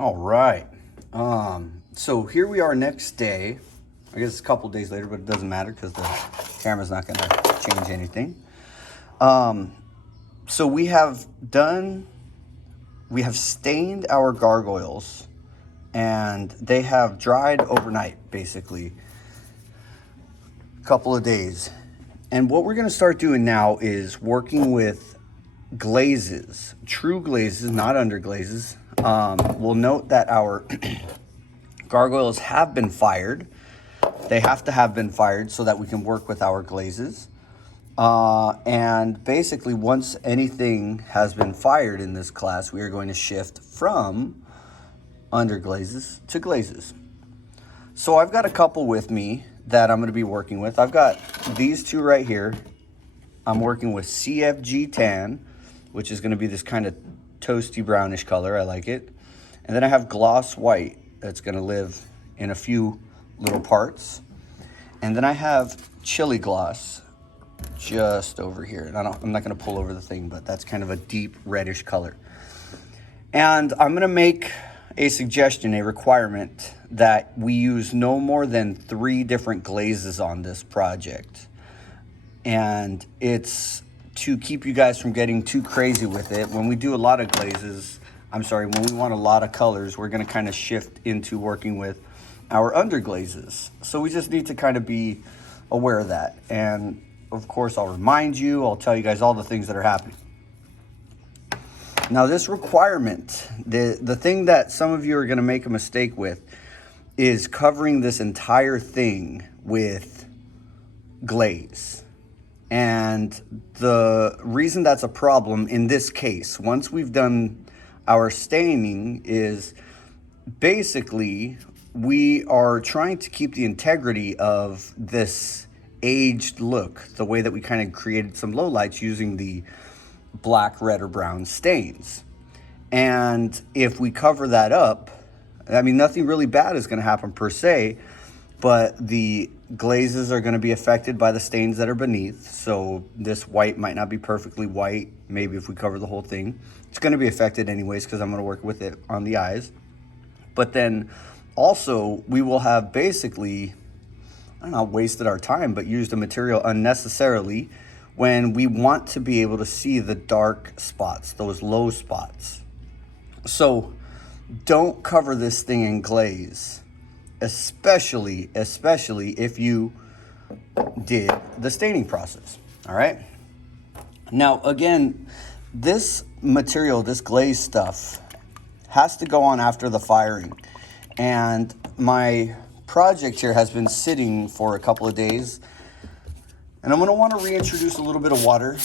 All right. So here we are next day. I guess it's a couple days later, but it doesn't matter because the camera's not going to change anything. So we have stained our gargoyles, and they have dried overnight, basically, a couple of days. And what we're going to start doing now is working with glazes, true glazes, not underglazes. We'll note that our gargoyles have been fired. They have to have been fired so that we can work with our glazes. And basically, once anything has been fired in this class, we are going to shift from underglazes to glazes. So I've got a couple with me that I'm going to be working with. I've got these two right here. I'm working with CFG tan, which is going to be this kind of toasty brownish color. I like it. And then I have gloss white that's going to live in a few little parts. And then I have chili gloss just over here. And I'm not going to pull over the thing, but that's kind of a deep reddish color. And I'm going to make a suggestion, a requirement, that we use no more than 3 different glazes on this project. And it's to keep you guys from getting too crazy with it. When we do a lot of glazes, when we want a lot of colors, we're going to kind of shift into working with our underglazes. So we just need to kind of be aware of that. And of course, I'll remind you, I'll tell you guys all the things that are happening. Now, this requirement, the thing that some of you are going to make a mistake with is covering this entire thing with glaze. And the reason that's a problem in this case, once we've done our staining, is basically we are trying to keep the integrity of this aged look, the way that we kind of created some lowlights using the black, red, or brown stains. And if we cover that up, I mean, nothing really bad is going to happen per se, but the glazes are going to be affected by the stains that are beneath. So this white might not be perfectly white. Maybe if we cover the whole thing, it's going to be affected anyways because I'm going to work with it on the eyes. But then also we will have basically, wasted our time, but used the material unnecessarily when we want to be able to see the dark spots, those low spots. So don't cover this thing in glaze, especially if you did the staining process. All right. Now, again, this material, this glaze stuff, has to go on after the firing. And my project here has been sitting for a couple of days. And I'm going to want to reintroduce a little bit of water.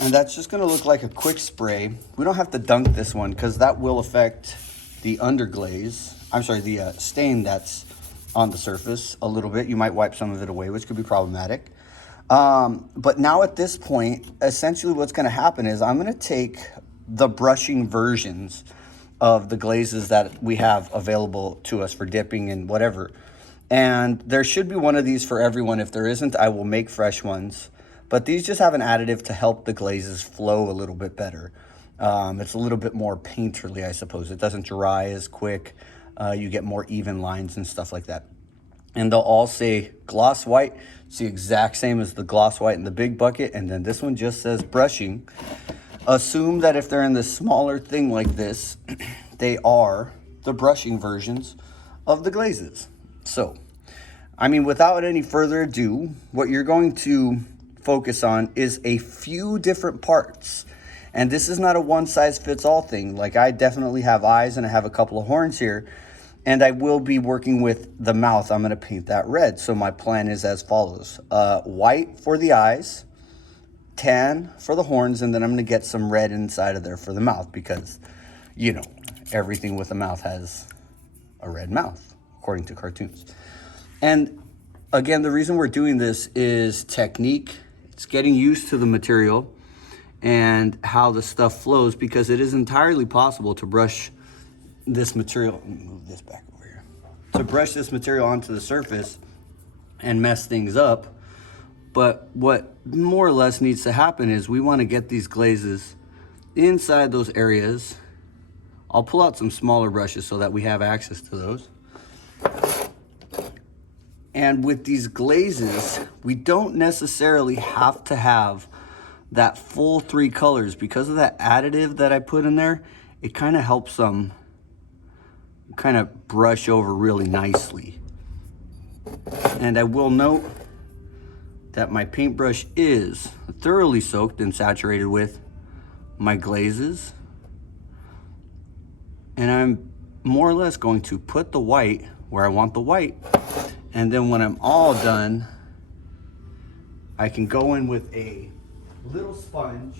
And that's just going to look like a quick spray. We don't have to dunk this one because that will affect the underglaze. The stain that's on the surface a little bit. You might wipe some of it away, which could be problematic. But now at this point, essentially what's going to happen is I'm going to take the brushing versions of the glazes that we have available to us for dipping and whatever. And there should be one of these for everyone. If there isn't, I will make fresh ones. But these just have an additive to help the glazes flow a little bit better. It's a little bit more painterly, I suppose. It doesn't dry as quick. You get more even lines and stuff like that. And they'll all say gloss white. It's the exact same as the gloss white in the big bucket. And then this one just says brushing. Assume that if they're in this smaller thing like this, they are the brushing versions of the glazes. So, without any further ado, what you're going to focus on is a few different parts. And this is not a one-size-fits-all thing. Like, I definitely have eyes and I have a couple of horns here. And I will be working with the mouth. I'm going to paint that red. So my plan is as follows. White for the eyes, tan for the horns, and then I'm going to get some red inside of there for the mouth because, everything with a mouth has a red mouth, according to cartoons. And again, the reason we're doing this is technique. It's getting used to the material and how the stuff flows, because it is entirely possible to brush this material. Let me move this back over here. To brush this material onto the surface and mess things up. But what more or less needs to happen is we want to get these glazes inside those areas I'll pull out some smaller brushes so that we have access to those. And with these glazes, we don't necessarily have to have that full 3 colors. Because of that additive that I put in there, it kind of helps them kind of brush over really nicely. And I will note that my paintbrush is thoroughly soaked and saturated with my glazes. And I'm more or less going to put the white where I want the white. And then when I'm all done, I can go in with a little sponge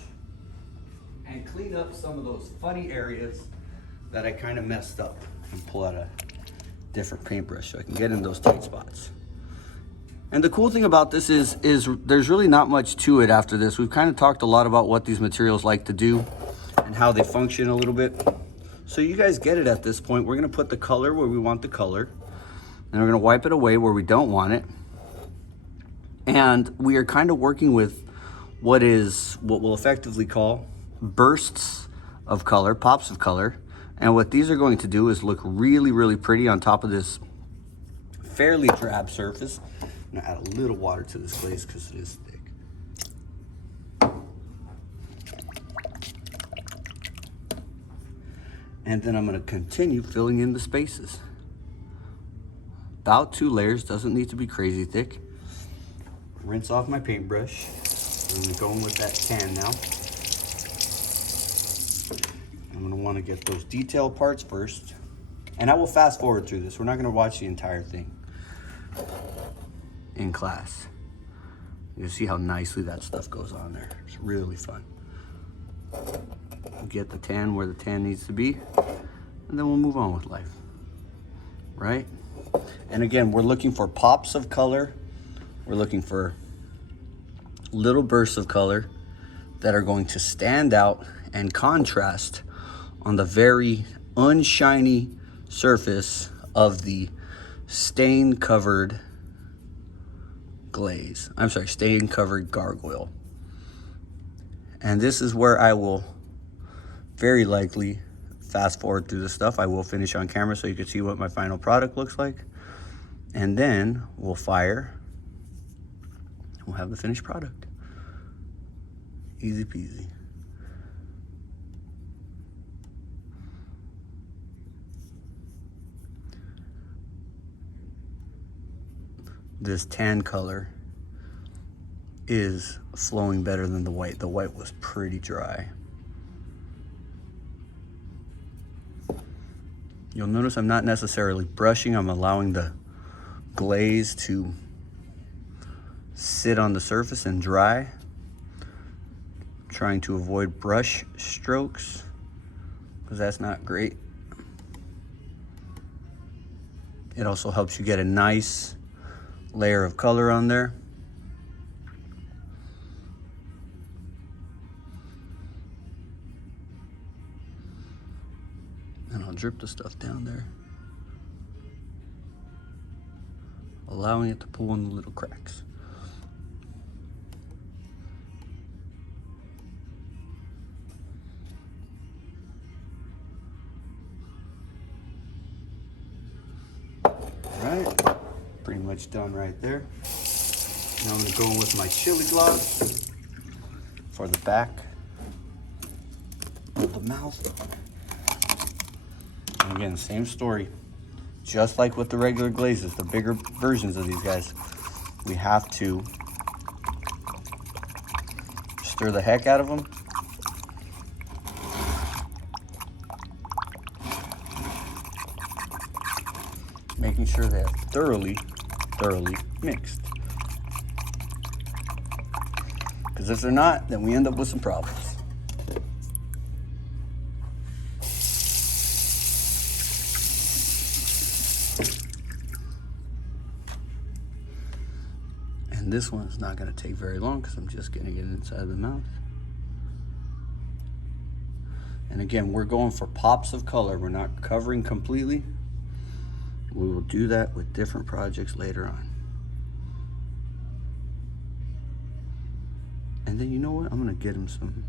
and clean up some of those funny areas that I kind of messed up, and pull out a different paintbrush so I can get in those tight spots. And the cool thing about this is there's really not much to it after this. We've kind of talked a lot about what these materials like to do and how they function a little bit. So you guys get it at this point. We're gonna put the color where we want the color, and we're gonna wipe it away where we don't want it. And we are kind of working with what we'll effectively call bursts of color, pops of color. And what these are going to do is look really, really pretty on top of this fairly drab surface. I'm gonna add a little water to this glaze because it is thick. And then I'm gonna continue filling in the spaces. About 2 layers, doesn't need to be crazy thick. Rinse off my paintbrush. I'm gonna go in with that tan now. I'm gonna wanna get those detail parts first. And I will fast forward through this. We're not gonna watch the entire thing in class. You can see how nicely that stuff goes on there. It's really fun. Get the tan where the tan needs to be, and then we'll move on with life, right? And again, we're looking for pops of color. We're looking for little bursts of color that are going to stand out and contrast on the very unshiny surface of the stain covered glaze. I'm sorry, stain covered gargoyle. And this is where I will very likely fast forward through the stuff. I will finish on camera so you can see what my final product looks like. And then we'll fire. We'll have the finished product. Easy peasy. This tan color is flowing better than the white. The white was pretty dry. You'll notice I'm not necessarily brushing. I'm allowing the glaze to sit on the surface and dry. Trying to avoid brush strokes because that's not great. It also helps you get a nice layer of color on there. And I'll drip the stuff down there, allowing it to pull in the little cracks. Alright, pretty much done right there. Now I'm going to go in with my chili gloss for the back of the mouth. And again, same story. Just like with the regular glazes, the bigger versions of these guys, we have to stir the heck out of them. Making sure they are thoroughly mixed. Because if they're not, then we end up with some problems. And this one's not going to take very long because I'm just getting it inside the mouth. And again, we're going for pops of color. We're not covering completely. We will do that with different projects later on. And then you know what? I'm gonna get him some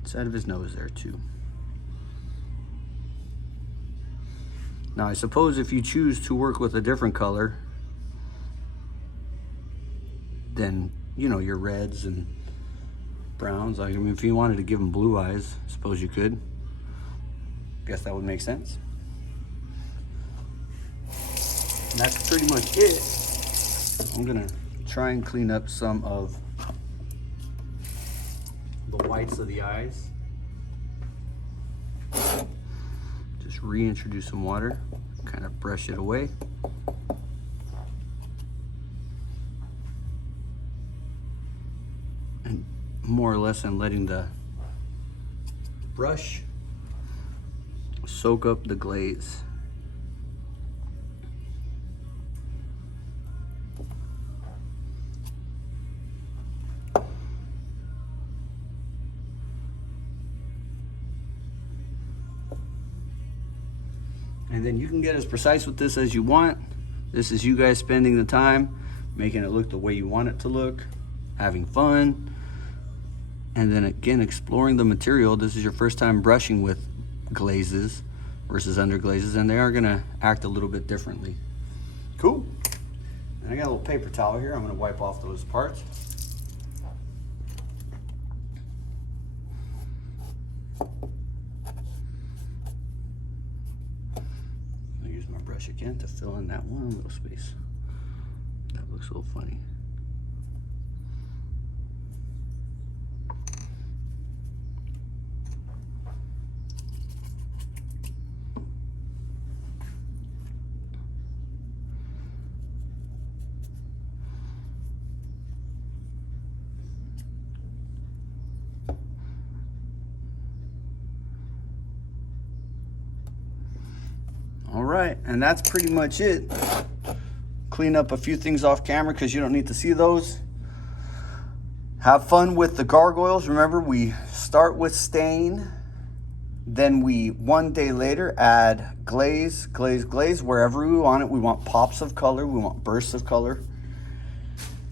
inside of his nose there too. Now I suppose if you choose to work with a different color, then, you know, your reds and browns, like, I mean, if you wanted to give them blue eyes, I suppose you could. Guess that would make sense. And that's pretty much it. I'm gonna try and clean up some of the whites of the eyes. Just reintroduce some water, kind of brush it away. And more or less I'm letting the brush soak up the glaze. And then you can get as precise with this as you want. This is you guys spending the time, making it look the way you want it to look, having fun. And then again, exploring the material. This is your first time brushing with glazes versus underglazes, and they are gonna act a little bit differently. Cool. And I got a little paper towel here. I'm gonna wipe off those parts. Again to fill in that one little space. That looks a little funny. All right, and that's pretty much it. Clean up a few things off camera because you don't need to see those. Have fun with the gargoyles. Remember, we start with stain, then we 1 day later add glaze, glaze, glaze wherever we want it. We want pops of color, we want bursts of color.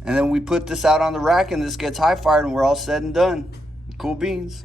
And then we put this out on the rack and this gets high fired and we're all said and done. Cool beans.